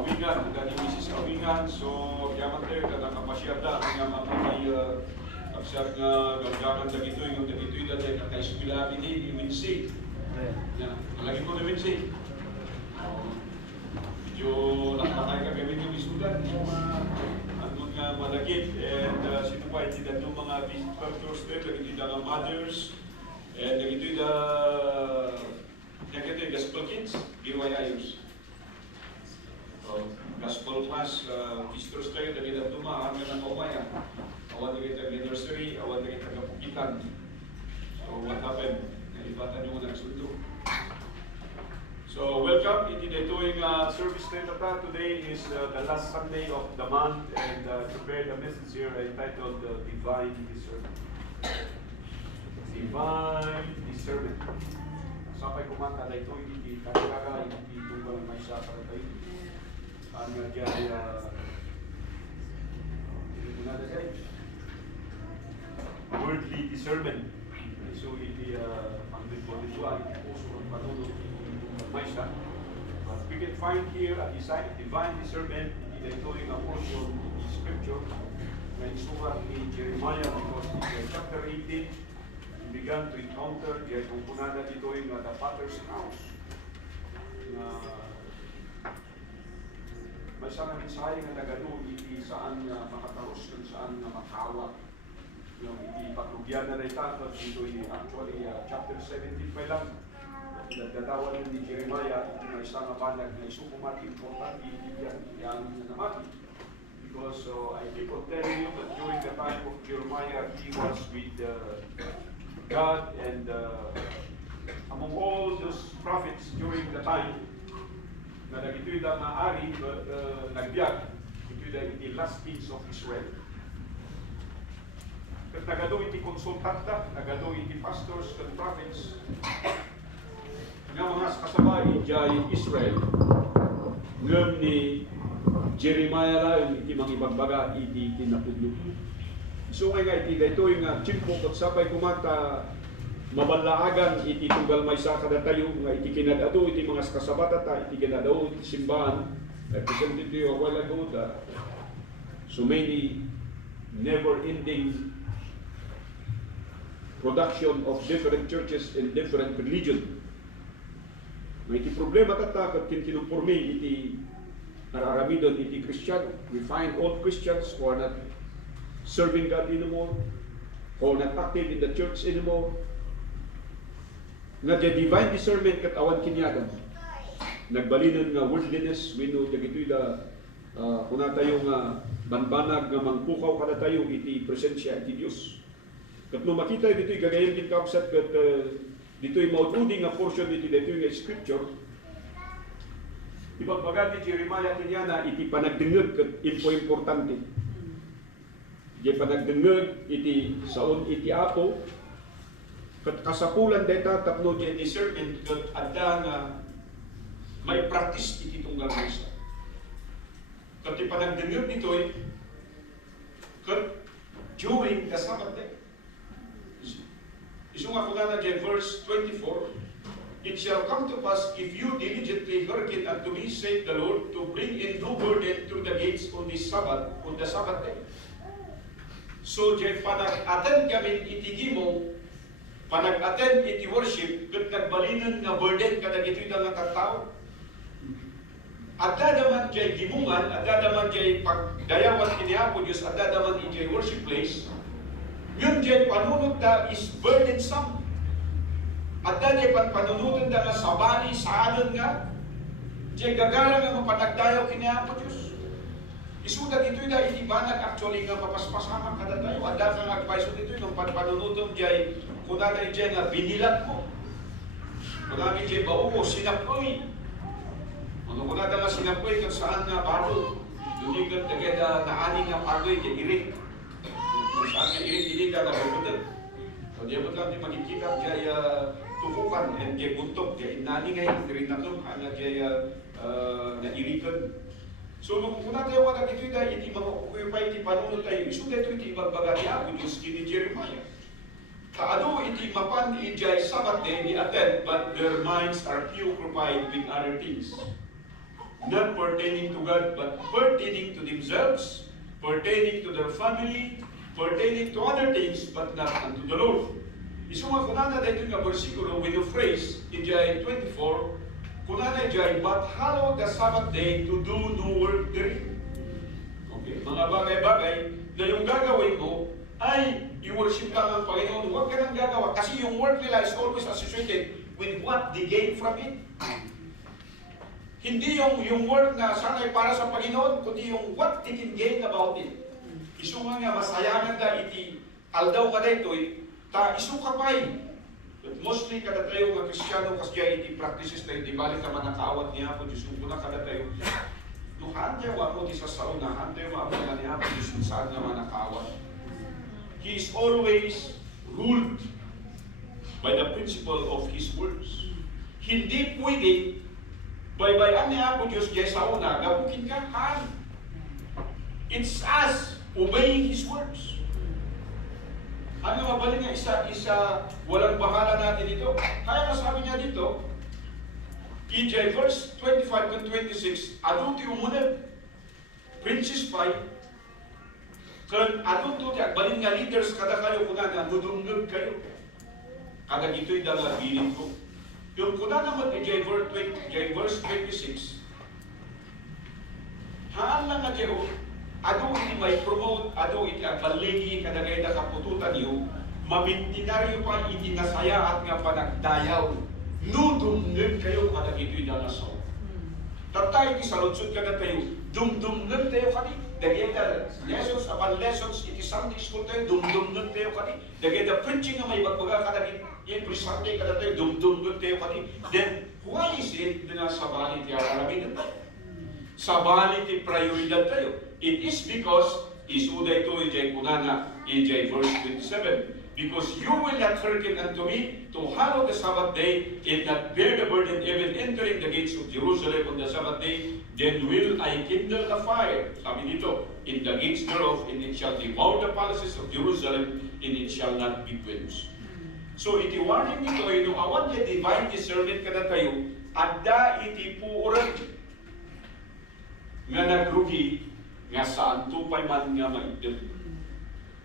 awingan, dati misis awingan, so yaman tayo na nakapasyada nga mamay kapsat nga gagawin dagitoy yung dagitoy na tayo nakaiskwila ni Wincy. Malagi ko na Wincy. Medyo nakapatay ka gawin yung isudan, yung andun nga malagip, and sino pa iti na itong mga visitors tayo, dagitoy na mga mothers, and dagitoy na nakita yung gospel kids, BYIers. Gospel class, visitors tayo, dagitoy na tumahan ka ng kumaya. Awan na kita nursery, awan na kita kapukitan. So what happened? Naibatan yung nagsundo. So welcome, iti dito'y service tayo tata. Today is the last Sunday of the month, and prepare the message here entitled Divine Discernment. Divine Discernment. Sapay kumanta na ito, hindi kakara, hindi tungkol ang may sapa na tayo. Ang nagyari, hindi mo na dahil. Worldly discernment. So hindi pang-ritual, hindi puso ng panunod ng maisa. But we can find here a divine discernment, hindi ito yung portion in the scripture na isulat ni Jeremiah, because in chapter 18, he began to encounter the kumpunada dito yung the potter's house. May isang mensahe na nagano, hindi saan makataros, kung saan makawa. Yung ipatugyan na ita, dito actually chapter 17 pa lang, nagdadawan ni Jeremiah, na isang banag na isukumati, importante, yan namati. Because I keep on telling you that during the time of Jeremiah, he was with God, and among all those prophets during the time, na nagito'y na maari, nagbiag, ito'y na iti last kings of Israel. Kat nagado iti konsultanta, nagado iti pastors and prophets, nga mga kasabay jay Israel, ngam ni Jeremiah lang iti mga ibagbaga iti kinapudlo. So nga iti dito yung chimpo kat sabay kumata mabalaagan iti tunggal may sa kadatayo nga iti kinadado iti mga kasabatata iti kinadado iti simbahan. I presented to you a while ago that so many never-ending production of different churches in different religion. May iti problema tata kat kinupurmi iti araramidon iti Kristiyano. We find all Christians who are not serving God anymore, who are not active in the church anymore. Nga divine discernment kat awan kinyagan. Nagbalinan nga worldliness, we know dagitoy da kuna tayo nga banbanag nga mangpukaw kada tayo iti presensya iti Dios. Kat no makita dito'y gagayang kinkapsat kat dito'y mautudi nga portion iti dito'y nga scripture, ibagbaga ni Jeremiah kinyana iti panagdengeg kat importante. Iti panagdengeg iti saon iti apo, kat kasapulan deta tapno di discernment kat adda nga may practice iti tunggal isa. Kat iti panagdengeg dito'y kat during the Sabbath day. Isung ako na verse 24, it shall come to pass if you diligently hearken unto me, saith the Lord, to bring in no burden through the gates on the Sabbath day. So, panag-attend kami iti gimo, panag-attend iti worship, kat nagbalinan nga burden kadag ito'y nga katao. At dadaman jay gimungan, at dadaman jay pagdayawan kiniapo Diyos, at dadaman iti worship place, yun jay panunod da is burdensome. At da jay panunod da nga sabani saanan nga, jay gagara nga mapanagdayaw kiniapo Diyos. Isuda dito'y da iti banag actually nga mapaspasama kada tayo. At da nga nagpaiso dito'y ng panunodon jay kunagay jay nga binilat mo. Kunagay jay bauko, sinapoy. Ano kunagay nga sinapoy kung saan nga baro. Dunigat na naani nga pagoy jay irik. Saan nga irik-irik ka nagagutag. So, di ba lang di magkikita jay tukukan, and jay buntok, jay inani ngayon, rin na ito, hanga jay nairikan. So, nung kuna tayo wala dito iti mga ukupay iti panunod tayo, iso dito iti ibagbaga ni Ako Diyos kini Jeremiah. Kaano iti mapan Sabbath day ni attend, but their minds are preoccupied with other things. not pertaining to God, but pertaining to themselves, pertaining to their family, pertaining to other things, but not unto the Lord. Isuma kunana dito nga versikulo with the phrase, ijay 24, kunana ijay, but hallow the Sabbath day to do no work therein. Okay, mga bagay-bagay na yung gagawin mo ay i-worship lang ang Panginoon. Huwag ka nang gagawa kasi yung work nila is always associated with what they gain from it. Hindi yung work na sana ay para sa Panginoon, kundi yung what they can gain about it. Isuma nga masayangan da iti aldaw ka dito ta isuka pa'y. But mostly kada tayo mga Kristiyano kasi iti practices tayo, di balik naman nakawat niya po, Diyos ko na kada tayo. Nuhan niya mo ti sa saunahan tayo maapungan niya po, Diyos kung saan naman nakawat. He is always ruled by the principle of His words. Hindi pwede, baybayan niya po Diyos diya sa una, gabukin ka, han. It's us obeying His words. Ano mabalik nga isa walang bahala natin dito? Kaya nasabi niya dito, EJ verse 25 and 26, adun ti umuneb, Princess Pai, kan adun to ti agbalin nga leaders kada kayo kuna nga nudungag kayo. Kada gito'y dalang bilin ko. Yung kuna naman EJ verse 26, haan lang nga Jeho, ado iti may promote, ado iti agbaligi kadagay na kapututan niyo, mabintinaryo pa iti nasaya at nga panagdayaw. Nudumngag kayo kada gito'y dalasaw. Tatay iti saludsod ka na tayo, dumdumngag tayo kani. Dagay na lessons upon lessons, iti Sunday school tayo, dumdumngag tayo kani. Dagay na preaching nga may bagbaga kada every Sunday kada tayo, dumdumngag tayo kani. Then, why is it na sabali ti aralamin tayo? Sabali ti prioridad tayo. It is because, isuday to ijay kunana, ijay verse 27, because you will not hearken unto me to hallow the Sabbath day, and not bear the burden, even entering the gates of Jerusalem on the Sabbath day, then will I kindle a fire, sabi dito, in the gates thereof, and it shall devour the palaces of Jerusalem, and it shall not be quenched. So iti warning nito, ino awan niya divine discernment ka na tayo, adda iti puuran, nga nagrugi, nga saan tupay man nga maitip.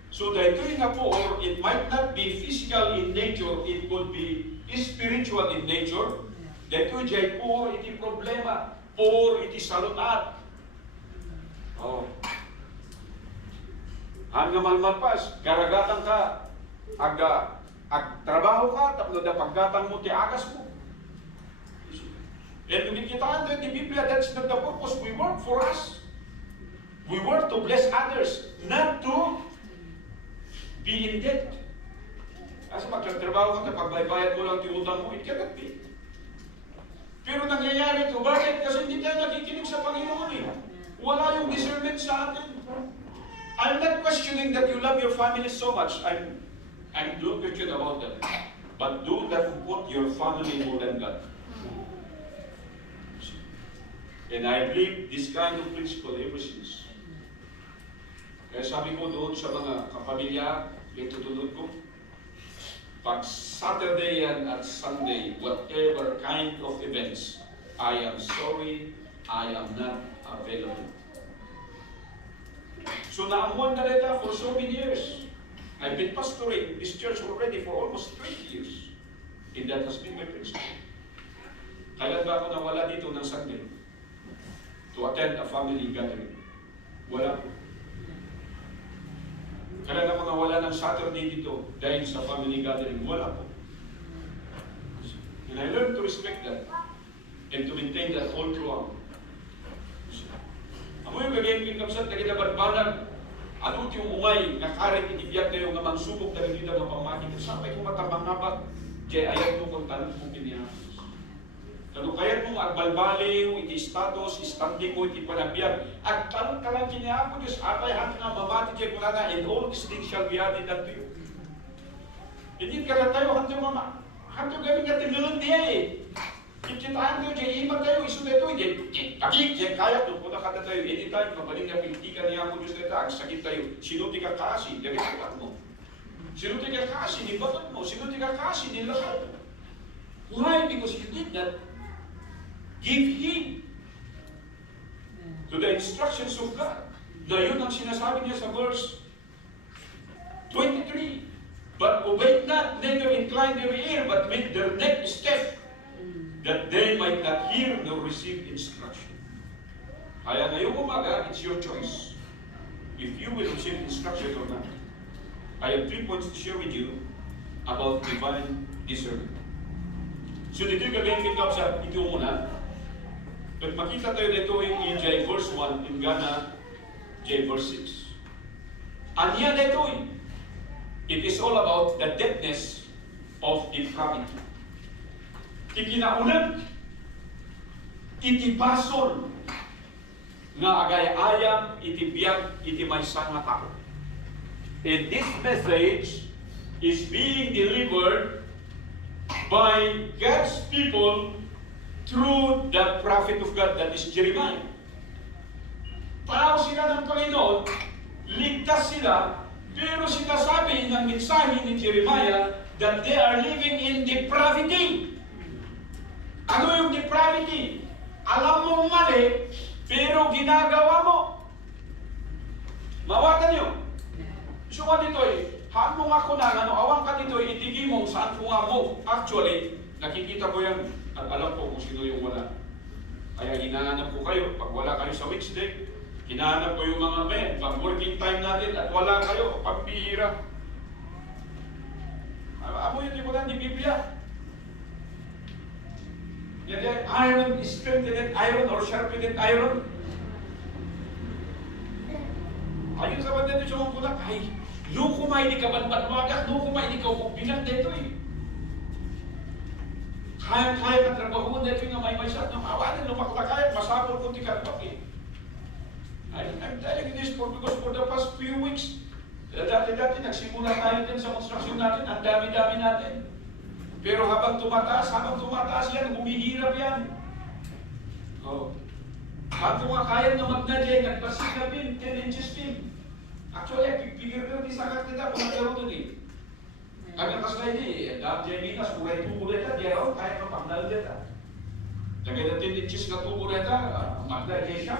So dahil nga po, or it might not be physical in nature, it could be spiritual in nature. Dahil dyan po, iti problema, po iti salunat. Oh. Hanggang malmalpas, karagatan ka, trabaho ka, tapno na paggatang mo, ti agas mo. And when kita in the Biblia, that's not the purpose. We work for us. We work to bless others, not to be in debt. Kasi magtatrabaho ka, pagbaybayad mo lang tiutang mo, it cannot be. Pero nangyayari ito, bakit? Kasi hindi tayo nakikinig sa Panginoon eh. Wala yung discernment sa atin. I'm not questioning that you love your family so much. I'm no question about that. But do that put your family more than God. And I believe this kind of principle ever since. Kaya sabi ko doon sa mga kapamilya, yung tutulog ko, pag Saturday yan at Sunday, whatever kind of events, I am sorry, I am not available. So naamuan na nila for so many years. I've been pastoring this church already for almost 20 years. And that has been my principle. Kailan ba ako nawala dito ng Sunday to attend a family gathering? Wala po. Kailan ako nawala ng Saturday dito dahil sa family gathering? Wala po. And I learned to respect that and to maintain that all throughout. Amo yung gagawin kinkamsat na kinabanbanag, ano yung umay, nakarit itibiyat kayo nga magsubok na rin mga pamatik, sampai kung matabang nabat, diya ayat mo kung tanong mo piniyapos. Kano kayat mong agbalbaliw, iti status, istandi ko, iti panabiyag, at talang kiniapo Diyos, apay hanggang nga mamati diya kung na, and all these things shall be added unto you. Hindi ka na tayo, hanggang gawin nga tinulong diya eh. Kikitaan tayo, diya iman tayo, iso na ito, diya kaya, doon po na kada tayo, anytime, mabaling na pintikan niya po Diyos na ito, agsakit tayo, sinuti ka kasi, dagay mo. Sinuti ka kasi, nibagat mo, sinuti ka kasi, nilakad mo. Why? Because you did not give Him to the instructions of God. Na yun ang sinasabi niya sa verse 23. But obeyed not, neither inclined their ear, but made their neck stiff, that they might not hear nor receive instruction. Kaya ngayong umaga, it's your choice. If you will receive instruction or not. I have 3 points to share with you about divine discernment. So dito yung gagawin ko sa ito muna. But makita tayo dito in J verse 1, in Ghana, J verse 6. Anya dito it is all about the depthness of depravity. Tikinaunan, itibasol, nga agay-ayam, itibiyag, itimaysan nga tao. And this message is being delivered by God's people through the prophet of God, that is Jeremiah. Tao sila ng Panginoon, ligtas sila, pero sinasabi ng mensahe ni Jeremiah that they are living in depravity. Ano yung depravity? Alam mong mali, pero ginagawa mo. Mawatan nyo. So nga dito haan mo nga ko na, awang ka dito itigi mo saan ko nga mo. Actually, nakikita ko yan at alam ko kung sino yung wala. Kaya hinahanap ko kayo. Pag wala kayo sa Wednesday, hinahanap ko yung mga men. Pag working time natin at wala kayo, pagbihira. Amo yun yung wala ni Biblia. Yan iron is strengthened iron or sharpened iron. Ayun sa banda nito yung kulak, ay, luko may di ka banban magas, luko may di ka upinag dito Kaya-kaya ka trabaho dito nga may masyad ng awanin, lumaklakayat, masabol kung di ka I'm telling you this because for the past few weeks, dati-dati nagsimula tayo din sa construction natin, ang dami-dami natin. Pero habang tumataas yan, humihirap yan. Oh. Bago nga kaya ng magnadya, nagpasikap din, 10 inches din. Actually, figure ko din sa kakita kung nagkaroon doon Kaya kaslay di, dahil dyan minas, kulay tubo neta, diyaw, kaya ka pagnal neta. Lagay na 10 inches na tubo neta, magnadya siya.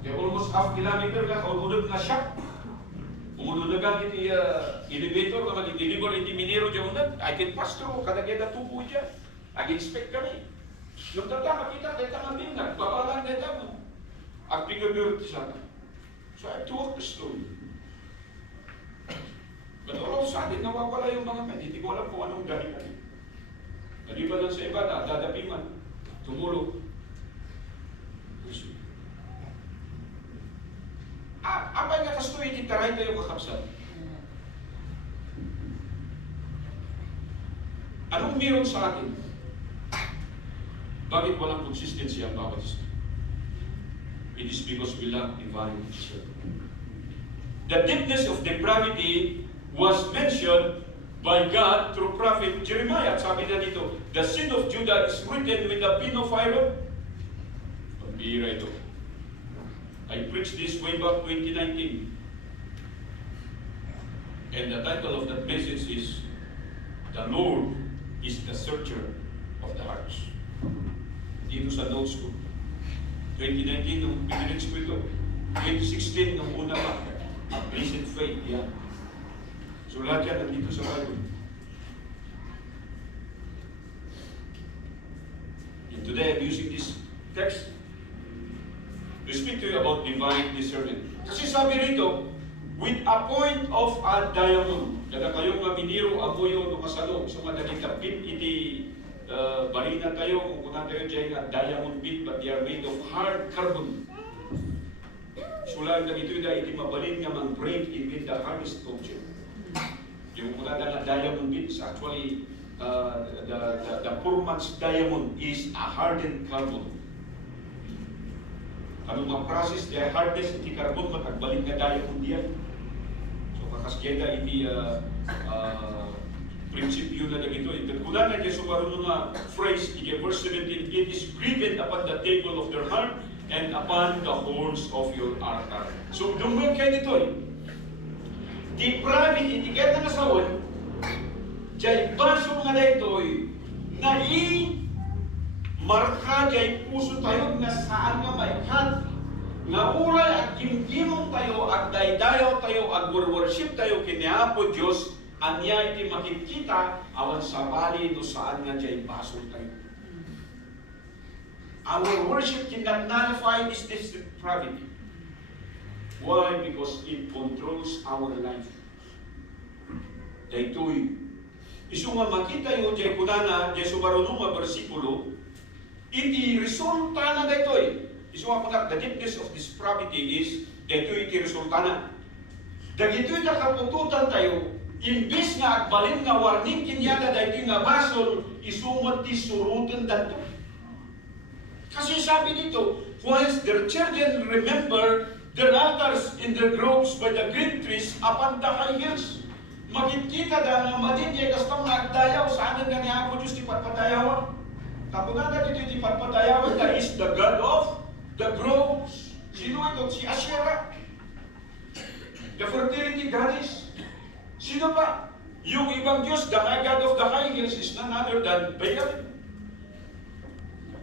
Kaya almost half kilometer ka, ulunod na siya. Ulunod na iti elevator, kapag i-deliver iti minero dyan unad, I can pass through, kadagay na tubo dyan. Ag-inspect kami. Yung tata, makita, kaya tangan din, nagbabalan neta mo. Ang figure sa atin. So I have to walk the story. But all of a sudden, nawawala yung mga men. Hindi ko alam kung anong dahilan. Naliba lang sa iba, dadapiman, tumulog. Apay nga kasto ititaray kayo kakapsat. Anong meron sa atin? Bakit walang consistency ang bawat isa? It is because we lack divine discernment. The deepness of depravity was mentioned by God through prophet Jeremiah. Sabi na dito, the sin of Judah is written with a pen of iron. Pambira ito. I preached this way back 2019. And the title of that message is, The Lord is the Searcher of the Hearts. Dito sa notes ko. 2019, nung pinirich ko ito. 2016, nung una pa. Recent faith, yan. So lahat yan nandito sa Bible. And today I'm using this text to speak to you about divine discernment. Kasi sabi rito, with a point of a diamond, kada kayong miniro, amoyo, nukasalong, so madaging tapit, iti barina tayo, kung kuna tayo dyan nga diamond bit, but they are made of hard carbon. Sulang na ito na iti mabalin nga mag-break in the hardest object. Yung kuna na diamond bit is actually, the poor man's diamond is a hardened carbon. Anong ma-process, the hardness iti carbon, matagbalik nga diamond diyan. So kakaskeda iti prinsipyo na dito. Kula na dyan sa marunong nga phrase, in verse 17, it is graven upon the table of their heart and upon the horns of your altar. So, dumang kayo dito depravity, hindi kaya nga sawon, dyan baso nga na ito, na marka dyan puso tayo na saan nga may kat Nga uray at gimgimong tayo, at daydayaw tayo, at worship tayo, kiniapo Diyos, anya iti makikita, awan sa bali, no saan nga dyan basol tayo. Our worship cannot nullify this depravity. Why? Because it controls our life. Daytoy. Isu nga makita yun, dyan kunana, dyan sumarunong nga versikulo, iti resulta na daytoy. Isu nga pagkat, the deepness of this depravity is, daytoy iti resulta na. Dagitoy na kapututan tayo, imbis nga agbalin nga warning kinyada daytoy nga basol, isumot ti suruten dato. Kasi sabi dito, whilst their children remember their altars in their groves by the green trees upon the high hills. Magkikita da nga madinye kastong nagdayaw sa anan nga niya ako Diyos di patpatayawan. Kapag nga dito di patpatayawan, that is the God of the groves. Sino ito? Si Asherah. The fertility goddess. Sino pa? Yung ibang Diyos, the high God of the high hills is none other than Baal.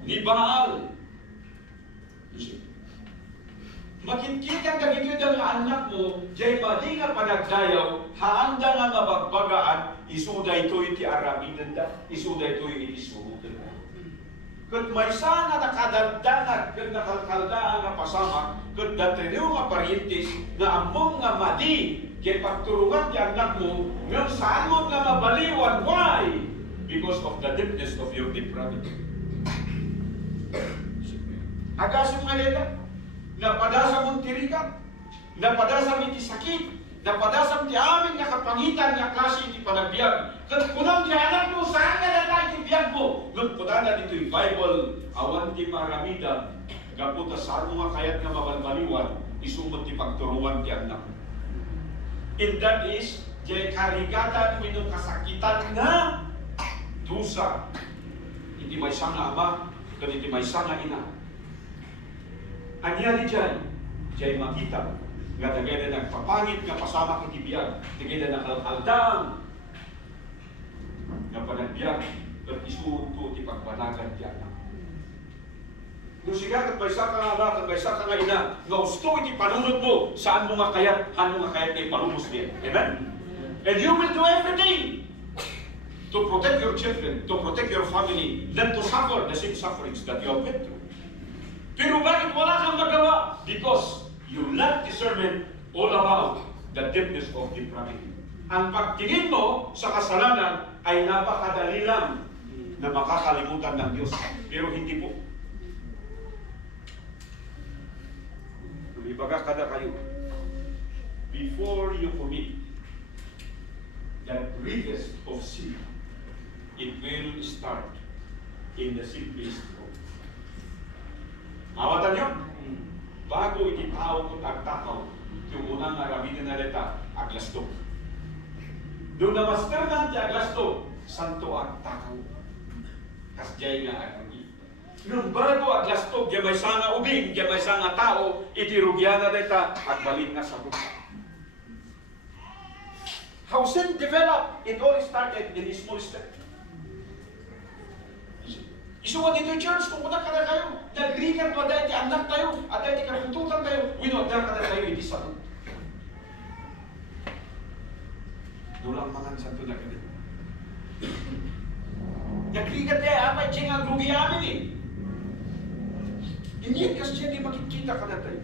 Ni Baal. Makikita ka dito ng anak mo, jay madi nga panagdayaw, haanda nga mabagbagaan, isuda ito iti aramidan da, isuda ito iti surudan da. Kat may sana nakadagdanag, kat nakalkaldaan nga pasama, kat datriniw nga parientes, na among nga madi, kay pagturungan ti anak mo, ngayon saan mo nga mabaliwan? Why? Because of the deepness of your depravity. Agasong nga nila, napadasa mong tirikat, napadasa mong sakit, napadasa ti amin nga kapangitan nga klase iti panagbiag. Kat kunang ti anak mo, saan nga na iti biag mo? Nung kunana dito yung Bible, awan ti maramida, gaputa saan mo nga kayat nga mabalbaliwan, isumot ti pagturuan ti anak. And that is, jay karigatan minong kasakitan nga dusa. Iti may sanga ama, kat iti may sanga ina. Anya di dyan, dyan makita nga dagay na nagpapangit nga pasama kiti biyag, dagay na nakalkaldang nga panagbiag, at isuunto ti pagbanagan ti anak. Kung siya katbaysa ka nga ba, katbaysa ka nga ina, nga gusto iti panunod mo, saan mo nga kayat, ano nga kayat na ipalumos niya. Amen? And you will do everything to protect your children, to protect your family, not to suffer the same sufferings that you have been through. Pero bakit wala kang magawa? Because you lack discernment all about the deepness of depravity. Ang pagtingin mo sa kasalanan ay napakadali lang na makakalimutan ng Diyos. Pero hindi po. Ibaga kada kayo, before you commit that greatest of sin, it will start in the simplest form. Mawatan nyo? Bago iti tao kung tagtakaw, yung unang naramitin na leta, aglasto. Doon na master ng ti aglasto, santo ang takaw. Kasjay nga agagi. Nung bago aglasto, diya may sanga ubing, diya may sanga tao, iti rugyan na leta, at balin na sa buka. How sin developed, it all started in a small step. Isuwa dito yung church, kung kuna ka na kayo, nagrikat mo dahil anak tayo, at dahil kapututan tayo, winodar ka na kayo, hindi sa dulang mga santo na ganit. Nagrikat tayo, apay siya nga grugi amin eh. Hindi kasi siya di makikita ka na tayo.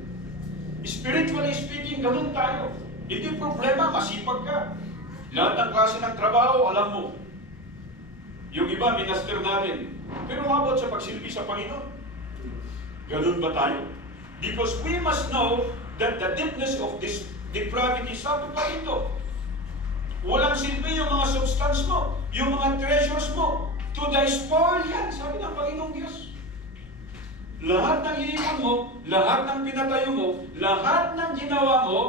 Spiritually speaking, ganun tayo. Hindi problema, masipag ka. Lahat ng klase ng trabaho, alam mo. Yung iba, minaster natin. Pero habot sa pagsilbi sa Panginoon. Ganun ba tayo? Because we must know that the deepness of this depravity, sabi pa ito, walang silbi yung mga substance mo, yung mga treasures mo, to thy spoil yan, sabi ng Panginoong Diyos. Lahat ng iniwan mo, lahat ng pinatayo mo, lahat ng ginawa mo,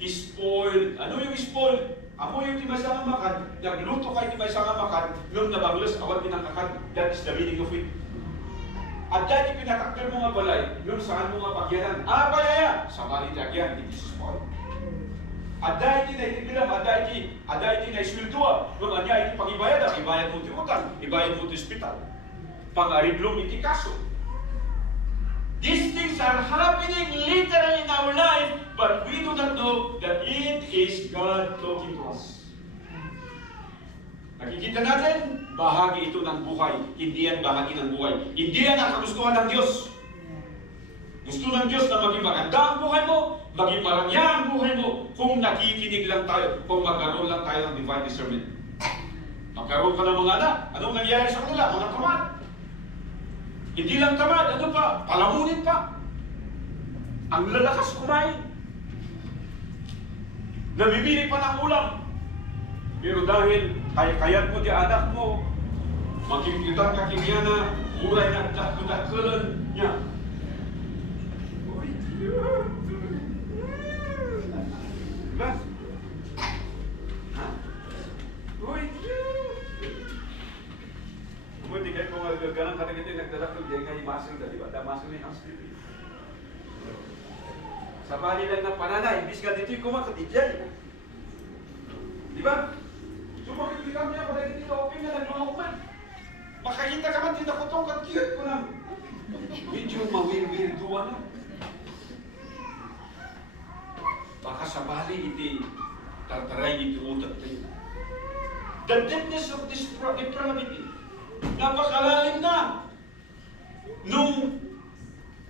spoiled. Ano yung spoiled? Amo yung timay sa makan, nagluto kayo timay sa makan, nung nabaglas, awan pinakakan. That is the meaning of it. At dati pinatakter mo nga balay, nung saan mo nga pagyanan. Bayaya! Sa bali tagyan, it is spoiled. At dati na itibilang, at dati na iswildua, nung anya iti pangibayad, ibayad mo ti utang, ibayad mo ti hospital. Pang-ariglong iti kaso. These things are happening literally in our life, but we do not know that it is God talking to us. Nakikita natin, bahagi ito ng buhay. Hindi yan bahagi ng buhay. Hindi yan ang kagustuhan ng Diyos. Gusto ng Diyos na maging maganda ang buhay mo, maging marangya ang buhay mo, kung nakikinig lang tayo, kung magkaroon lang tayo ng divine discernment. Magkaroon ka ng mga anak, anong nangyayari sa kanila? Mga tamad. Hindi lang tamad, ano pa? Palamunin pa. Ang lalakas kumain. Namimili pa ng ulam. Pero dahil kayat mo di anak mo, magkikitan ka kimya na, muray na dakkulan niya. Diba? Ha? Uy! Buti kayo kung ganang katagin yung nagdadakil, diyan nga yung masang da, diba? Damasang na yung house baby. Sa bali lang ng pananay, imbis ka dito yung kumakatid dyan. Diba? So makikita mo niya, pala dito, okay na, naglulukman. Makakita ka man, tinakotong ka, cute ko na. Medyo mawir-wirduan na. Baka sa bali, iti tartaray, iti utat tayo. The depthness of this depravity, napakalalim na. Nung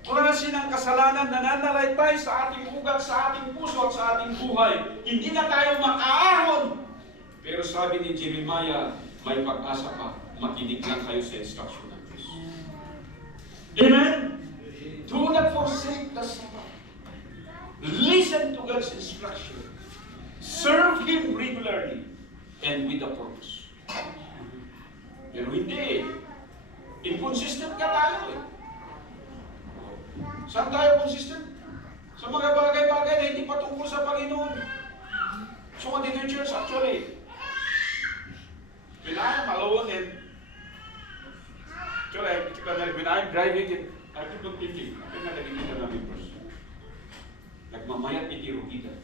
klase ng kasalanan na nanalaitay sa ating ugat, sa ating puso at sa ating buhay, hindi na tayo makaahon. Pero sabi ni Jeremiah, may pag-asa pa, makinig lang kayo sa instruction ng Diyos. Amen? Do not forsake the Sabbath. Listen to God's instruction. Serve Him regularly and with a purpose. Pero hindi. Inconsistent ka tayo eh. Saan tayo consistent? Sa mga bagay-bagay na hindi patungkol sa Panginoon. So what did the church actually? When I'm alone and when I'm driving and I keep on thinking, ito nga nagigita namin first. Nagmamayat iti rugita.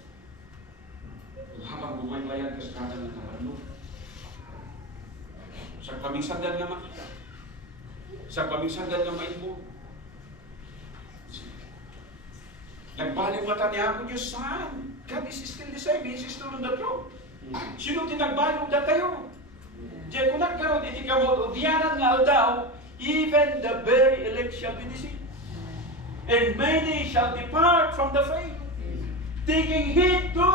Habang bumaybayad ka sa kata ng nakarano. Sa kaming sandal na makita. Sa kaming sandal na maimo. Nagbalik mata niya ako, Diyos, saan? God is still deciding, He is still on the throne. Sino tinagbalik na tayo? Diyan kung nagkaroon, iti kamot, diyanan nga daw, even the very elect shall be deceived. And many shall depart from the faith, taking heed to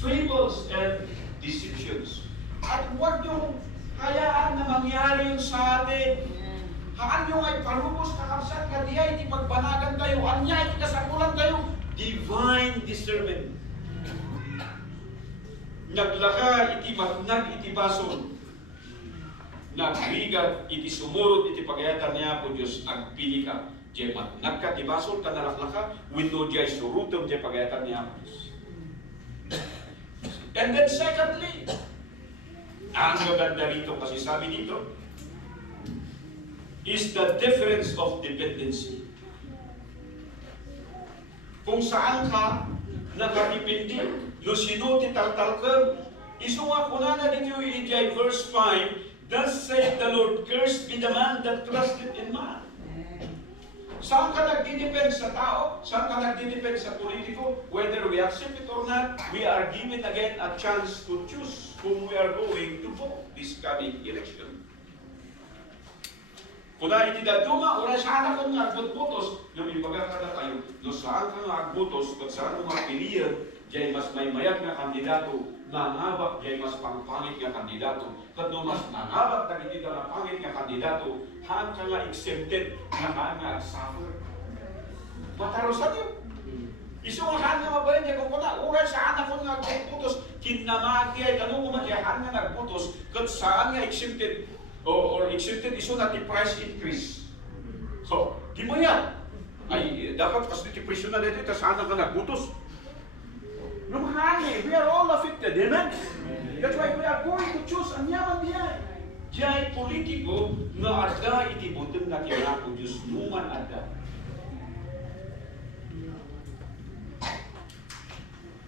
fables and deceptions. At huwag yung hayaan na mangyari yun sa atin. Haan yung ay palubos kakapsat ka diya, iti pagbanagan tayo, anya iti kasakulan tayo, divine discernment. Naglaka iti matnag iti bason. Nagrigat iti sumurot iti pagayatan niya po Diyos agpili ka. Diya matnag ka iti bason ka nalaklaka, winno diya surutom diya pagayatan niya po Diyos. And then secondly, ang maganda rito kasi sabi dito, is the difference of dependency. Kung saan ka nakadepende, no sinuti taltal ka, iso nga kuna na dito i verse 5, thus saith the Lord, cursed be the man that trusted in man. Saan ka nagdidepend sa tao? Saan ka nagdidepend sa politiko? Whether we accept it or not, we are given again a chance to choose whom we are going to vote this coming election. Kung iti daduma, oras saan ako nga agbutos, nung ibaga ka na tayo, no saan ka nga agbutos, kung saan mo nga piliyan, diyan mas may mayag nga kandidato, nangabak, diyan mas pangpangit nga kandidato, kung mas nangabak, tagiti na pangit nga kandidato, haan ka nga exempted, nga haan nga suffer. Matarosan yun. Iso nga haan nga mabalin niya, kung kuna, oras saan ako nga agbutos, kinamagi ay tanong ko man, haan nga nagbutos, kung saan nga exempted, or exempted iso na ti price increase. So, di mo yan. Ay, dapat kasi ti presyo na dito, saan ka nagbutos. Lumahani, we are all affected, amen? That's why we are going to choose ang yaman diyan. Diyan politiko na ada iti butong na kinako Diyos numan ada.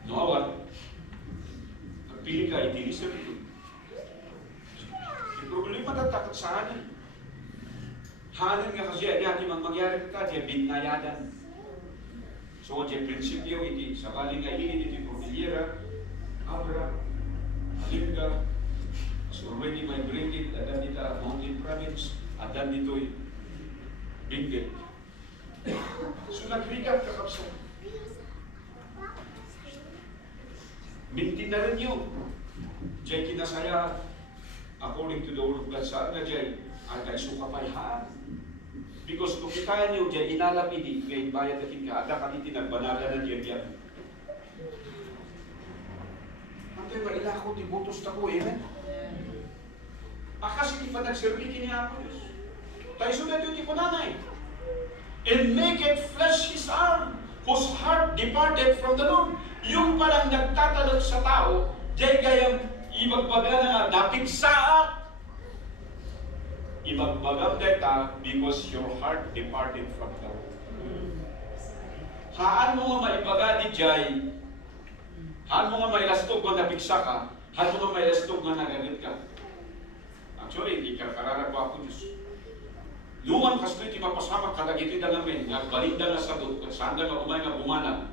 No awan. Pagpili ka, iti listen ito. Problema tatakot sa anin. Hanin nga kasi natin ang mangyari meron ka, di binayadan. So, di prinsipyo, iti sakaling ngayon, iti Cordillera, Abra, Alinga, has already migrated, adan dita mountain province, adan dito'y Benguet. So, nagrigat kakapsa. Mintin na rin yun. Diyay kinasaya, according to the word of God, saan na diyay, agay sukapayhaan. Because kung kita niyo diyay, inalap ini, ngayon bayad natin ka, ada ka niti nagbanaga na diyay yan. Antay ba ilako, tibutos na ko, amen? Kasi di pa nagserbi kiniya ako, Diyos. Tayo sunod yung tipunanay. And make it flesh his arm, whose heart departed from the Lord. Yung palang nagtatalot sa tao, diyay gayang ibagbaga na nga, napigsa. Ibagbagam deta because your heart departed from the Lord. Haan mo nga maibaga di diyay, haan mo nga mailastog nga napigsa ka, haan mo nga mailastog nga nagalit ka. Actually, hindi ka kararag ko ako, Diyos. Luwan kasto iti mapasama kadagiti da namin, nga balinda nga sadot, saan nga umay nga bumana.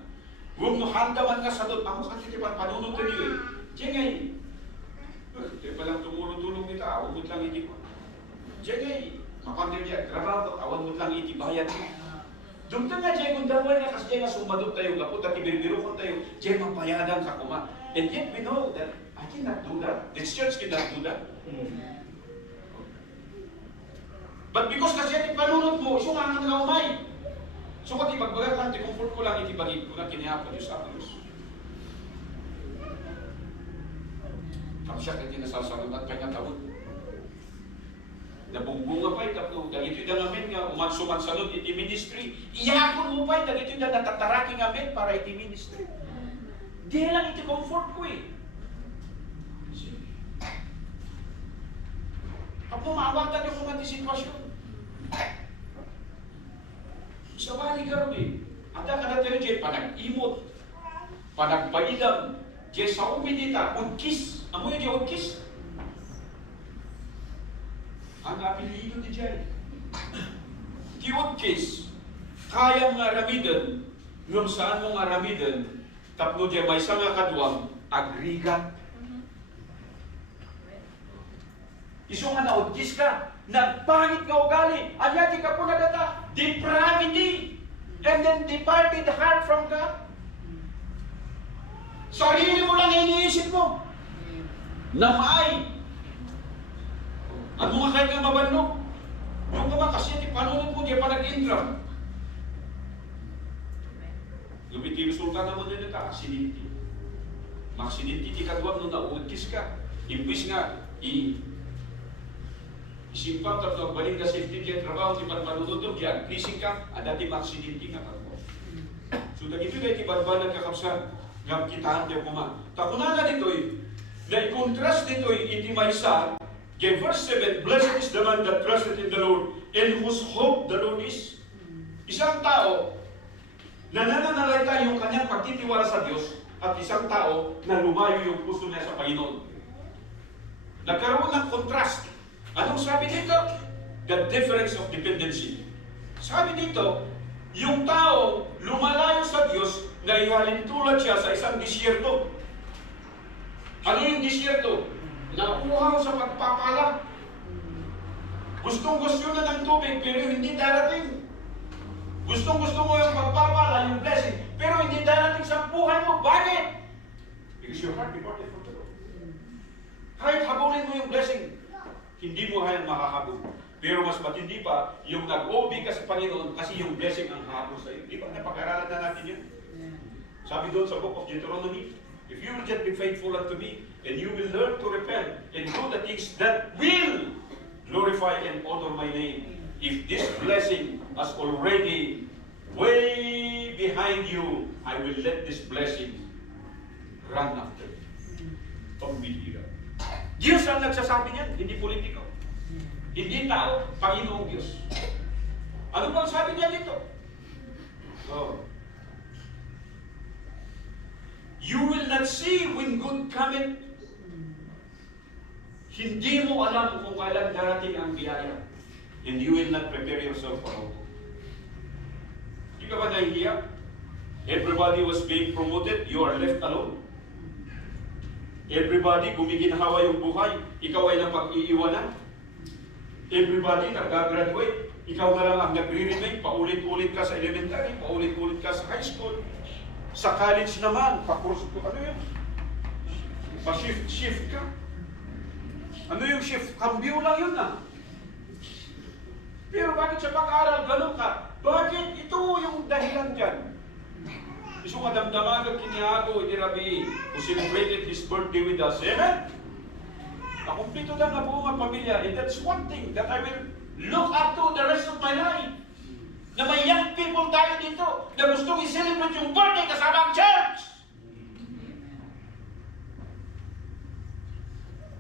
Huwag mo handaman nga sadot, ako sa iti panunod ka niyo eh. Diyan ngay, di pa lang tumulong-tulong nita, awan mo lang iti ko. Diyan ngay, makandir niya, trabaho, awan mo lang iti bayad. Dumta nga diyan kung daway nga, kasi nga sumadot tayo, kapot at ibiribirukon tayo, diyan mapayadan ka kuma. And yet we know that I cannot do that. This church cannot do that. But because kasi iti panunod mo, iso nga nga umay. So kung ibagbaga lang, comfort ko lang, itibagin ko lang kinihapa Diyos ako Diyos. Kapsya kayo tinasasalong at kanya taon. Nabungbunga pa ito, dagito yung namin nga, umansuman-salod iti ministry. Iyakon mo pa, dagito yung natataraki ngamin para iti ministry. Di lang iti comfort ko eh. Pag mumawatan yung kumati sitwasyon. Sa bali ka rin eh. Ada ka na tayo dyan, panag-imot, panagpaidam, dyan sa umidita, udkis. Amo yun dyan, udkis? Ang apelido di dyan. Di udkis, kaya nga ramidan, ngam saan mo nga ramidan, tapno dyan may nga kadwang, agrigat. Iso nga naudkis ka, nagpangit nga ugali, anyati ka po nagata, depravity, and then departed heart from God. Sarili mo lang iniisip mo. Namay. Ano nga kahit nga mabanok? Yung ka kasi iti panunod mo, di pa nag-indram. Lumiti resulta naman yun ito, aksidenti. Maksidenti ti kadwang nung naudkis ka. Imbis nga, isimpang tapos balik na safety diyan trabaho, di panunod doon, diyan, pleasing ka, dati maksidenti nga ka. So, dagito na itibarbanan kakapsan, nga kitaan tayo kuma. Takunan na dito na i-contrast dito iti maysa, kay verse 7, blessed is the man that trusted in the Lord, and whose hope the Lord is. Isang tao, na nananalayta yung kanyang pagtitiwala sa Diyos, at isang tao na lumayo yung puso niya sa Panginoon. Nagkaroon ng contrast. Anong sabi dito? The difference of dependency. Sabi dito, yung tao lumalayo sa Diyos na ihalintulad siya sa isang disyerto. Ano yung disyerto? Nauuhaw sa pagpapala. Gustong-gusto na ng tubig pero hindi darating. Gustong-gusto mo yung pagpapala, yung blessing, pero hindi darating sa buhay mo. Bakit? Because your heart departed from the Lord. Kahit habulin mo yung blessing, hindi mo hayang makahabol. Pero mas matindi pa, yung nag-obi ka sa Panginoon kasi yung blessing ang hahabol sa iyo. Di ba? Napag-aralan na natin yun. Sabi doon sa book of Deuteronomy, if you will just be faithful unto me, and you will learn to repent and do the things that will glorify and honor my name. If this blessing has already way behind you, I will let this blessing run after you. Pambihira. Diyos ang nagsasabi niyan, hindi politiko. Hindi tao, Panginoong Diyos. Ano bang sabi niya dito? Oh. You will not see when good cometh. Hindi mo alam kung kailan darating ang biyaya. And you will not prepare yourself for it. Hindi ka ba nahihiya? Everybody was being promoted, you are left alone. Everybody gumiginhawa yung buhay, ikaw ay napag-iiwanan. Everybody nag-graduate, ikaw na lang ang nagre-remain, paulit-ulit ka sa elementary, paulit-ulit ka sa high school. Sa college naman, ano yun? Pa-shift ka. Ano yung shift? Cambio lang yun ah. Pero bakit sa pag-aaral ganun ka? Bakit? Ito yung dahilan dyan. Isu kadamdaman ka kinihago, ni Rabbi, who celebrated his birthday with us. Amen? Nakumpleto lang na buong ang pamilya. And that's one thing that I will look up to the rest of my life. Na may young people tayo dito na gustong i-celebrate yung birthday kasama ang church.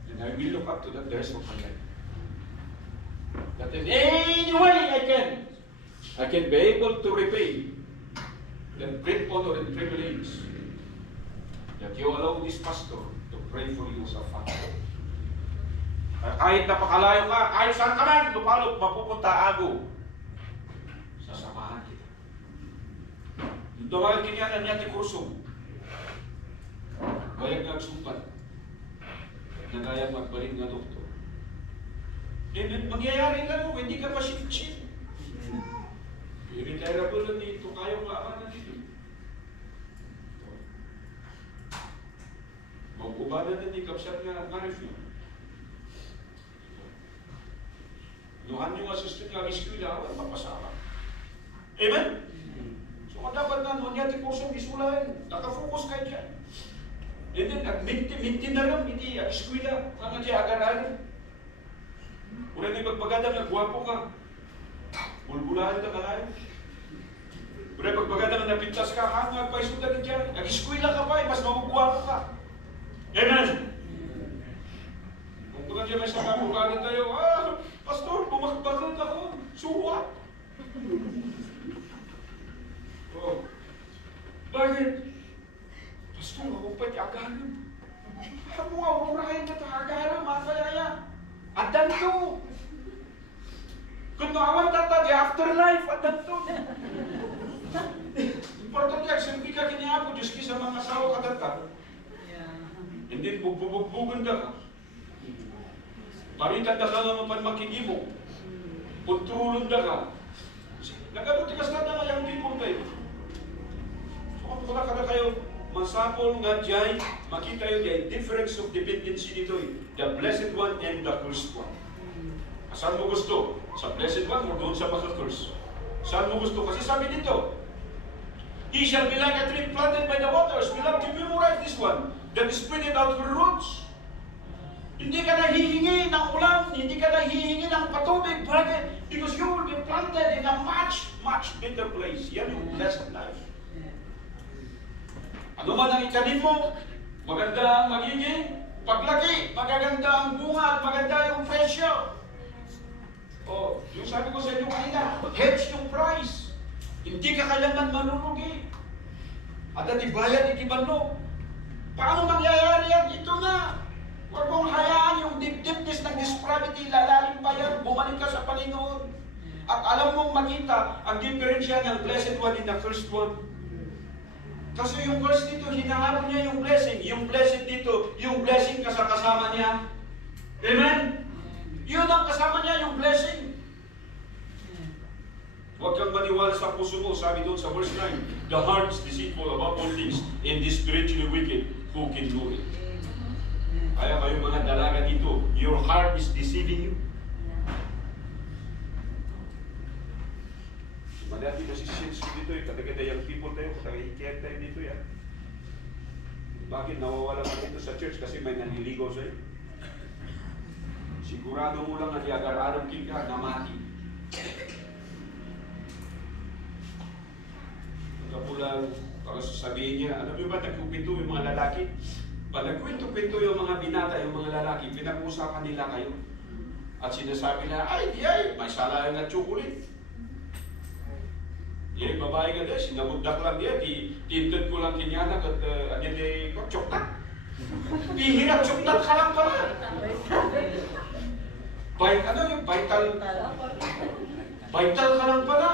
And I will look up to that the rest of my life. That in any way I can be able to repay the great honor and privilege that you allow this pastor to pray for you sa father. Kahit napakalayo ka, kahit saan ka man, lupalop, mapupunta ago. Sasamahan kita. Yung tawagin kinyanan niya ti kursong. Bayag nagsumpat. Nagayang magbalik na doktor. Amen. Mangyayari lang mo, hindi ka pa shift-shift. I-retirable na dito, kayong maaman dito. Mag-ubanan na di kapsat nga ma-review. Nuhan yung assistant nga iskwila, wala mapasama. Amen? So dapat na noon yan, kursong isulahin. Nakafocus kayo dyan. And then, nag-minti na lang, hindi, iskwila. Kama dyan, agar-agar. Kung hindi magpagada, nagwapo ka. Bulbulahan ka kalayo. Kung hindi magpagada, napintas ka, magpaisudan ka dyan. Nag-iskwila ka pa, mas magugwapo ka. Amen? Kung dyan may sakabukanan tayo, Pastor, bumakbakan ako. Suwa. Oh. Bakit? Pastor, ako pa'y agaran. Ako nga, umurahin na ito, agaran, masayaya. At danto. Kung maawan tata, the afterlife, at danto. Importante, agsilbi ka kiniapo, Diyos ki sa mga asawa ka data. And then, bugbugbugan ka. Paritan na ka nga mapanmakigi mo. Punturulun na ka. Nagkabutikas na nga yung people kayo. So kung wala ka na kayo, masapol nga dyan, makita yun the difference of dependency dito. The blessed one and the cursed one. Saan mo gusto? Sa blessed one o doon sa maka-curse? Saan mo gusto? Kasi sabi dito, he shall be like a tree planted by the waters. We love to memorize this one. That is spreading out her roots. Hindi ka nahihingi ng ulan, hindi ka nahihingi ng patubig. Bakit? Because you will be planted in a much, much better place. Yan yung blessed life. Ano man ang itanim mo, maganda ang magiging paglaki, magaganda ang bunga at maganda yung presyo. Oh, yung sabi ko sa inyo kanina, hedge yung price. Hindi ka kailangan malulugi. At atibayan itibanlo. Paano mangyayari yan? Ito na. Huwag mong hayaan yung deepness ng disparity, lalalim pa yan, bumalik ka sa Panginoon. At alam mong makita ang diferensya ng blessed one and the cursed one. Kasi yung curse dito, hinaharap niya yung blessing. Yung blessed dito, yung blessing kasama niya. Amen? Yun ang kasama niya, yung blessing. Huwag kang maniwala sa puso mo, sabi doon sa verse 9, the heart is deceitful above all things, and is spiritually wicked, who can know it? Kaya kayo mga dalaga dito, your heart is deceiving you. Madati kasi sense dito kata-kata yung people tayo, kata-kata tayo dito yan. Bakit nawawala ka dito sa church? Kasi may nanliligaw sa'yo. Sigurado mo lang na diagar-araw ka na mati. Kapulang, para sasabihin niya, alam mo ba, nagpupinto yung mga lalaki? Pag nagkwento-kwento yung mga binata, yung mga lalaki, pinag-uusapan nila kayo. At sinasabi na, ay, may sala yung na chocolate. Yung babae ka dahil, sinamundak lang diya, tinted ko lang kinyanak at agad ko, choktat. Pihirap, choktat ka lang pala. Ano yung vital? Vital ka lang pala.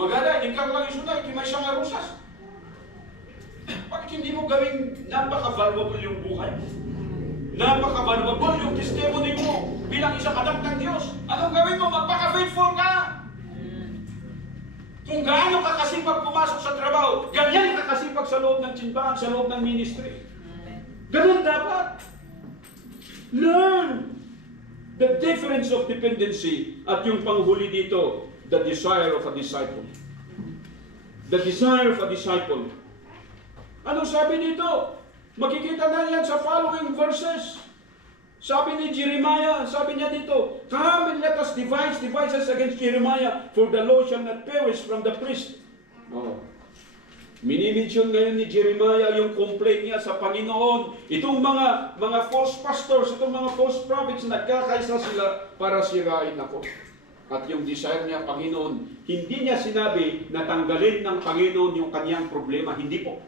Maganda, ikaw lang yung sunay, iti may siyang arusas. Bakit hindi mo gawing napaka-valuable yung buhay mo? Napaka-valuable yung testimony mo bilang isang anak ng Diyos. Anong gawin mo? Magpaka-faithful ka! Kung gaano ka kasipag pumasok sa trabaho, ganyan ka kasipag sa loob ng simbahan, sa loob ng ministry. Ganun dapat. Learn the difference of dependency at yung panghuli dito, the desire of a disciple. The desire of a disciple. Anong sabi dito? Makikita na yan sa following verses. Sabi ni Jeremiah, sabi niya dito, come and let us devise devices against Jeremiah, for the law shall not perish from the priest. Oh. Minimension ngayon ni Jeremiah yung complaint niya sa Panginoon. Itong mga false pastors, itong mga false prophets, nagkakaisa sila para sirain ako. At yung desire niya, Panginoon, hindi niya sinabi na tanggalin ng Panginoon yung kanyang problema. Hindi po.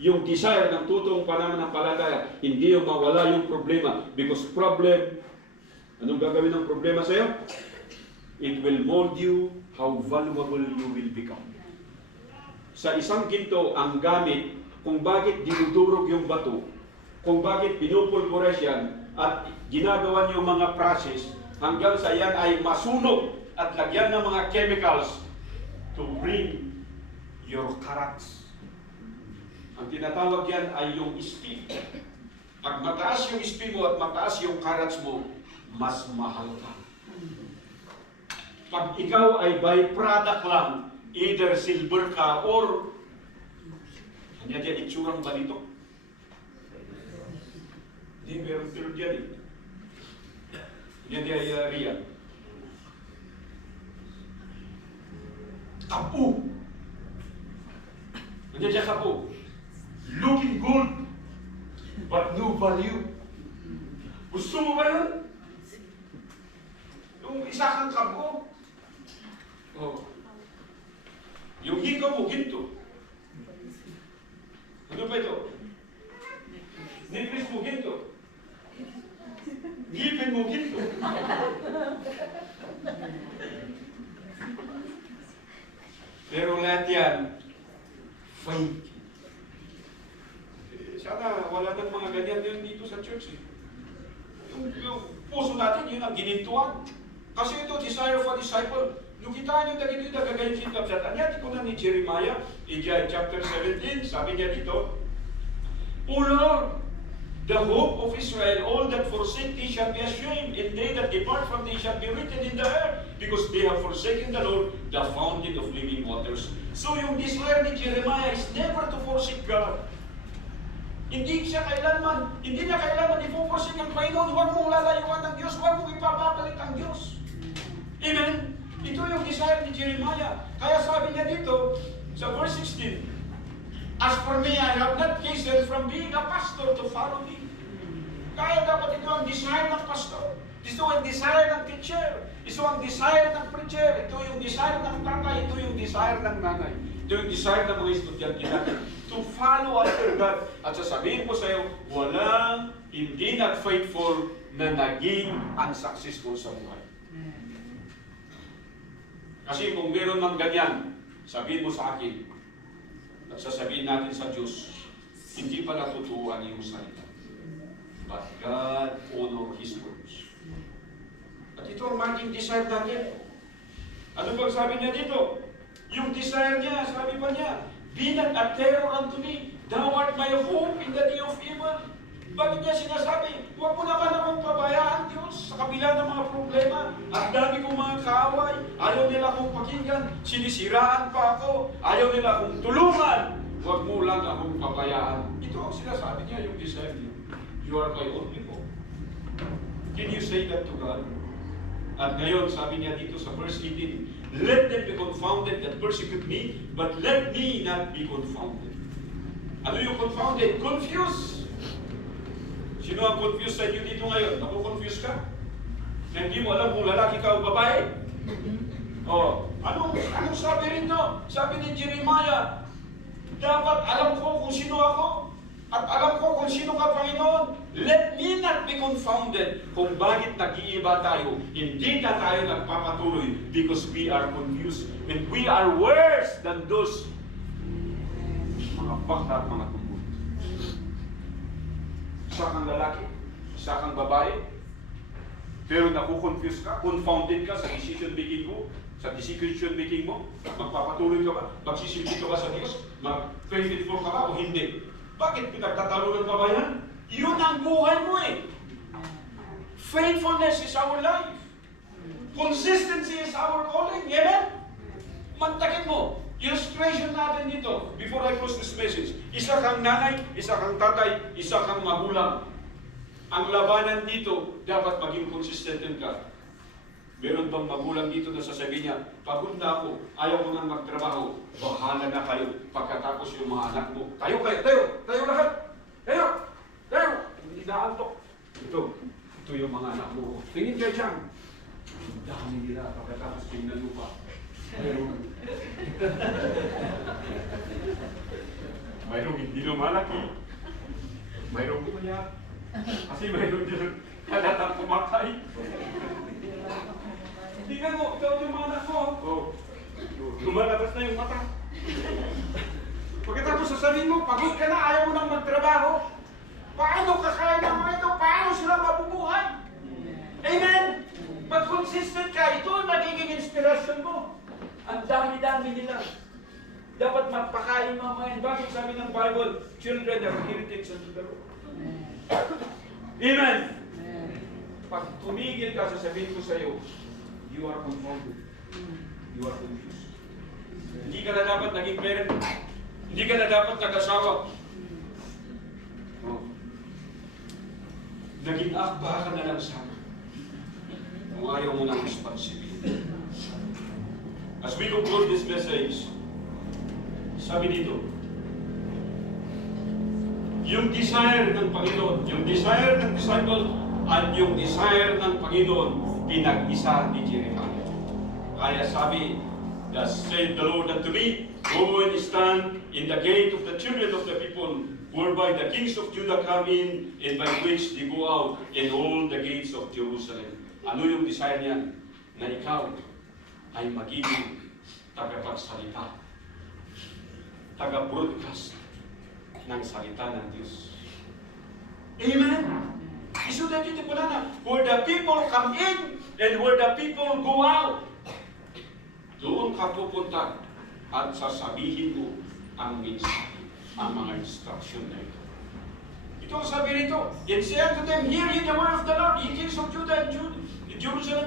Yung desire ng totoong pananampalataya, hindi yung mawala yung problema. Because problem, anong gagawin ng problema sa'yo? It will mold you how valuable you will become. Sa isang ginto, ang gamit kung bakit dinudurog yung bato, kung bakit pinupulpures yan, at ginagawa niyo mga process, hanggang sa yan ay masunog at lagyan ng mga chemicals to bring your carats. Ang tinatawag yan ay yung speed. Pag mataas yung speed mo at mataas yung carats mo, mas mahal ka. Pag ikaw ay byproduct lang, either silver ka or kanya dyan itsurang balito. Hindi, meron pero dyan eh. Kanya dyan riyan. Kapu. Kanya dyan kapu. Looking good, but no value. Gusto mo ba yun? Yung isa kang kapu. Oh. Yung hikaw mo, ginto. Ano ba ito? Necklace mo, ginto. Ngipin mo, ginto. Pero lahat yan, fake. Sana wala nang mga ganyan yun dito sa church. Yung puso natin, yun ang ginintuan. Kasi ito, desire of a disciple. Nung kita nyo dagito yung dagagayin sintap sa tanyat, ito na ni Jeremiah, in chapter 17, sabi niya dito, O Lord, the hope of Israel, all that forsake thee shall be ashamed, and they that depart from thee shall be written in the earth, because they have forsaken the Lord, the fountain of living waters. So yung desire ni Jeremiah is never to forsake God. Hindi niya kailanman ipoforsake ang Panginoon. Huwag mong lalayuan ng Diyos, huwag mong ipapapalit ang Diyos. Amen? Ito yung desire ni Jeremiah. Kaya sabi niya dito, sa verse 16, As for me, I have not ceased from being a pastor to follow me. Kaya dapat ito ang desire ng pastor. Ito ang desire ng teacher. Ito ang desire ng preacher. Ito yung desire ng tatay. Ito yung desire ng nanay. Ito yung desire ng mga estudyante natin. To follow after God. At sasabihin ko sa iyo, walang hindi not faithful na naging unsuccessful sa buhay. Kasi kung meron mang ganyan, sabihin mo sa akin, at sasabihin natin sa Diyos, hindi pa natutuwa ang iyong salita. But God honor His words. At ito ang maging desire natin. Ano bang sabi niya dito? Yung desire niya, sabi pa niya, Be not a terror unto me, thou art my hope in the day of evil. Bakit niya sinasabi? Huwag mo naman akong pabayaan, Diyos, sa kabila ng mga problema. Ang dami kong mga kaaway. Ayaw nila akong pakinggan. Sinisiraan pa ako. Ayaw nila akong tulungan. Huwag mo lang akong pabayaan. Ito ang sinasabi niya, yung desire niya. You are my only hope. Can you say that to God? At ngayon, sabi niya dito sa verse 18, Let them be confounded that persecute me, but let me not be confounded. Ano yung confounded? Confused. Sino ang confused sa inyo dito ngayon? Naku-confused ka? Na hindi mo alam kung lalaki ka o babae? Anong sabi rin no? Sabi ni Jeremiah, dapat alam ko kung sino ako. At alam ko kung sino ka, Panginoon. Let me not be confounded kung bakit nag-iiba tayo. Hindi na tayo nagpapatuloy because we are confused. And we are worse than those mga bakla at mga tumbod. Isa kang lalaki, isa kang babae, pero nakukonfuse ka, confounded ka sa decision making mo, sa decision making mo, magpapatuloy ka ba? Magsisimpi ka ba sa Diyos? Mag-faithful ka ba o hindi? Bakit pinagtatalunan pa ba yan? Yun ang buhay mo eh. Faithfulness is our life. Consistency is our calling. Amen? Mantakin mo. Illustration natin dito, before I close this message. Isa kang nanay, isa kang tatay, isa kang magulang. Ang labanan dito, dapat maging consistent ka. Meron bang magulang dito na sasabihin niya, pagod na ako, ayaw ko nang magtrabaho, bahala na kayo pagkatapos yung mga anak mo. Tayo lahat! Tayo! Hindi naantok. Ito yung mga anak mo. Tingin kayo dyan. Ang dami nila pagkatapos tingnan mo pa. Mayroong hindi lumalaki. Mayroong kumayak. Kasi mayroong din kalatang kumakay. Tingnan mo, ikaw yung mga anak mo. Lumalabas na yung mata. Pagkatapos sasabihin mo, pagod ka na, ayaw mo nang magtrabaho. Paano kakaya ng mga ito? Paano sila mabubuhay? Amen? Pag consistent ka, ito ang nagiging inspirasyon mo. Ang dami-dami nila. Dapat magpakain mga yan. Bakit sabi ng Bible, children are heritage unto the Lord. Amen? Pag tumigil ka, sasabihin ko sa iyo, you are confounded. You are confused. Hindi ka na dapat naging parent. Hindi ka na dapat nag-asawa. No. Naging akba ka na lang sana. Kung ayaw mo ng responsibility. As we conclude this message, sabi dito, yung desire ng Panginoon, yung desire ng disciple, at yung desire ng Panginoon, pinag-isa ni Jeremiah. Kaya sabi, thus said the Lord unto me, go and stand in the gate of the children of the people, whereby the kings of Judah come in, and by which they go out, and all the gates of Jerusalem. Ano yung desire niya? Na ikaw ay magiging tagapagsalita, taga-broadcast ng salita ng Diyos. Amen? Iso na dito po na, where the people come in and where the people go out, doon ka pupunta at sasabihin mo ang mensahe, ang mga instruction na ito. Ito ang sabi rito, and say unto them, hear ye the word of the Lord, ye kings of Judah and Jerusalem,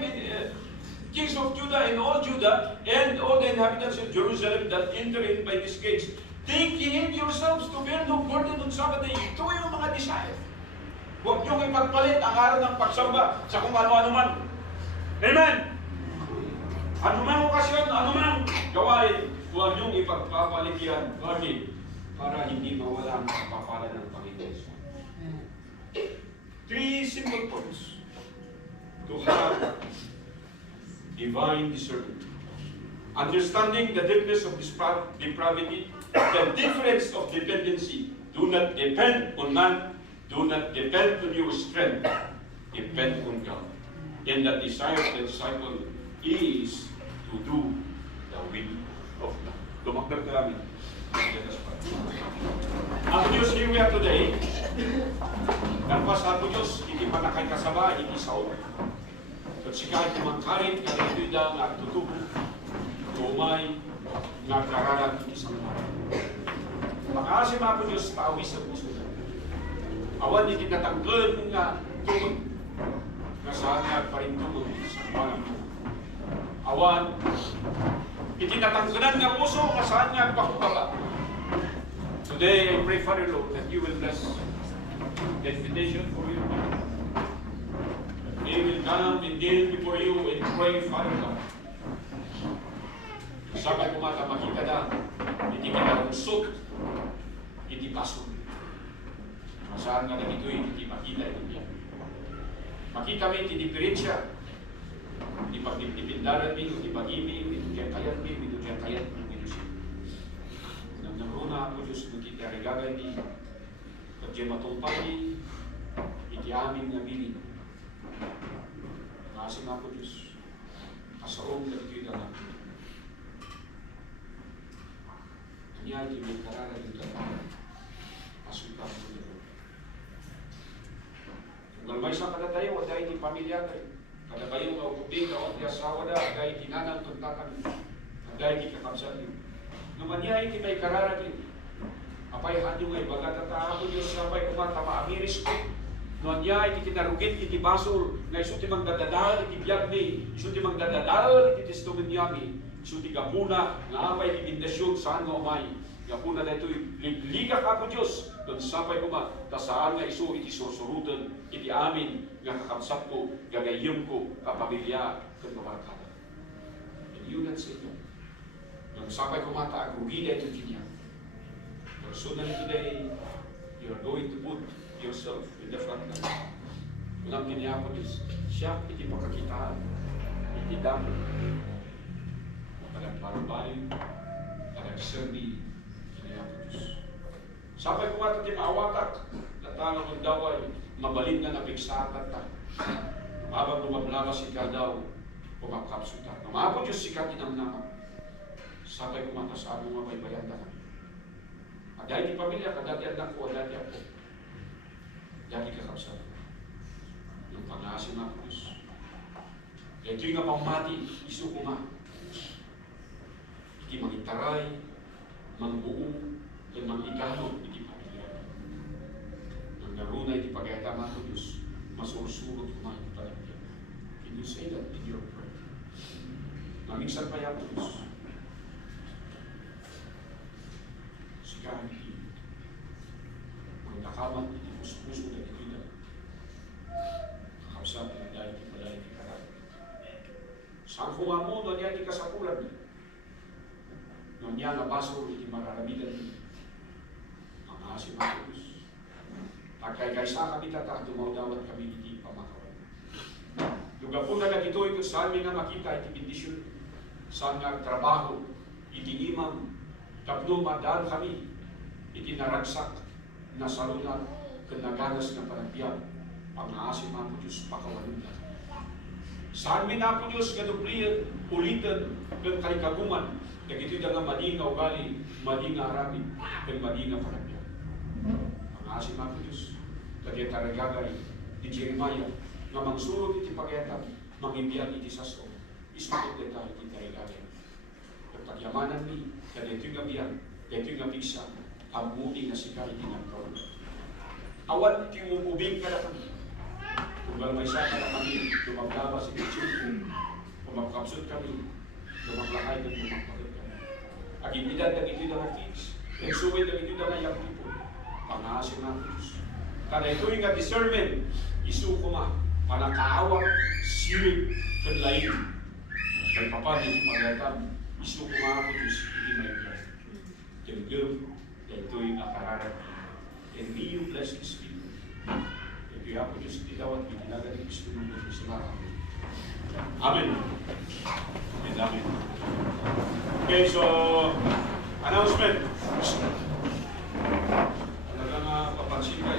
kings of Judah and all Judah, and all the inhabitants of Jerusalem that enter in by these gates. Take ye in yourselves to bear no burden on Sabbath day. Ito yung mga desire. Huwag niyong ipagpalit ang araw ng pagsamba sa kung ano-ano man. Amen! Ano man okasyon, ano man gawain, huwag niyong ipagpapalit yan. Bakit? Para hindi mawala ang kapapala ng Panginoon. 3 simple points to have divine discernment. Understanding the deepness of depravity, the difference of dependency. Do not depend on man, do not depend on your strength, depend on God. And the desire of the disciple is to do the will of God. Lumakdar ka namin. Ang Diyos, here we are today. Nagpas ato Diyos, hindi pa nakakasaba, hindi sa oras. At si kahit kumangkarin, kahit ito'y na tutubo, tumay, nagkaralan, isang araw. Makasi mga po Diyos, paawis sa puso. Awan, hindi natanggal nga tumag. Nasaan nga pa rin tumag sa mga. Awan, hindi natanggalan nga puso, nasaan nga pakubaba. Today, I pray, Father Lord, that you will bless the invitation for you. They will come and kneel before you and pray, Father God. Sabi ko mata, makita na, hindi kita usok, hindi pasok. Masaan nga na ito'y hindi makita ito niya. Makita mo yung diferensya. Hindi pagdipindaran mo, hindi pag-ibig, hindi kayat mo, hindi kayat mo, hindi siya. Nang naruna ako, Diyos, hindi kita regagay ni Kadya matumpay, iti amin nga bilin. Kasi nga po Diyos, kasaong na ito'y dapat. Kanya iti may karara yung dapat. Asuka po nito. Kung galmay sa kada tayo, wala iti pamilya tayo. Kada kayo nga ukubing, kawat di asawa na, wala iti nanang tuntakan. Wala iti kakabsan yun. Naman niya iti may karara din. Apay hanyo ngay bagat at ako Diyos sabay kumatama amiris ko. Noon niya, iti kinarugit, iti basol, nga iso ti magdadadal, iti biyag ni, iso ti magdadadal, iti testament mi, iso ti gapuna, nga apay iti bindasyon, saan nga umay. Gapuna na ito'y ligliga ka po Diyos, doon sapay kuma, tasaan nga iso iti susurutan, iti amin, nga kakapsat ko, gagayim ko, kapamilya, kang mabarakata. And yun at sa ito. Nang sapay kumata, agrugida ito kinyan. Personally today, you are going to put yourself in the front line. Walang kiniya po Diyos. Siya, iti pagkakitaan, iti damo, palagbarubayo, palagserbi, kiniya po Diyos. Sapay ko ito, timawatak, natanong ang daw ay mabalin na napiksakat ta. Habang lumablamas ikaw daw, pumakapsuta. Nama po Diyos, sikat inamnaman. Sapay ko mata sa aming mabaybayan na kami. At dahil di pamilya, kadati anak ko, kadati ako. Dahil kakapsat. Yung panglasin na Diyos. Ito yung nga pamati, iso ko nga. Iti mangitaray, mangbuo, at mangigano, iti pamilya. Nang naruna, iti pagayatama ko Diyos, masursurot ko nga iti pamilya. Can you say that in your prayer? Mamingsan pa yan ko Diyos. Sigahan iti. Magdakaman, iti puso na iti na. Kakapsat na dahil iti pala iti karami. Saan ko nga mo, doon niya iti kasapulan niya. Doon niya nabaso iti mararamitan niya. Ang asim ang Diyos. Tagkay-kaysa kami tata, dumawdawat kami iti pamakawan. Luga po na nagitoy kung saan may nga makita iti bendisyon. Saan nga trabaho, iti imam, tapno madaan kami, iti naragsak, nasalunan, kanaganas na panagbiyan, ang naasim ang Diyos, pakawalan na. Saan may na po Diyos, gadubliyan, ulitan, ng kalikaguman, nagito'y nga madinga ugali, madinga arami, ng madinga panagbiyan. Ang naasim ang Diyos, lagyan taragagay, ni Jeremiah, nga mangsurot iti pagayatan, mangibiyang iti saso, isukot na tayo iti taragagay. At pagyamanan ni, kaya ito'y nga biyan, kaya ito'y nga bigsa, abuti na si Kari ginagawa. Awan iti umubing ka na kami. Kung may sa ka na kami, lumaglaba si Kitchen, kumagkapsot kami, lumaglakay ng lumagpagod kami. Agibidad na ito na kids, nagsuway na ito na young people, pangasin na Diyos. Kada ito'y nga discernment, isu ko ma, panakaawang sirig kanlayin. Kaya papanin, pagkatan, isu ko ma ako Diyos, hindi may biyan. Tenggam, ito'y nakararap. And may you bless this people. Ito yung ako Diyos itawat, itinagan ng Kristo ng Diyos sa mga kami. Amen. And amen. Okay, so, announcement. Talagang papansin ka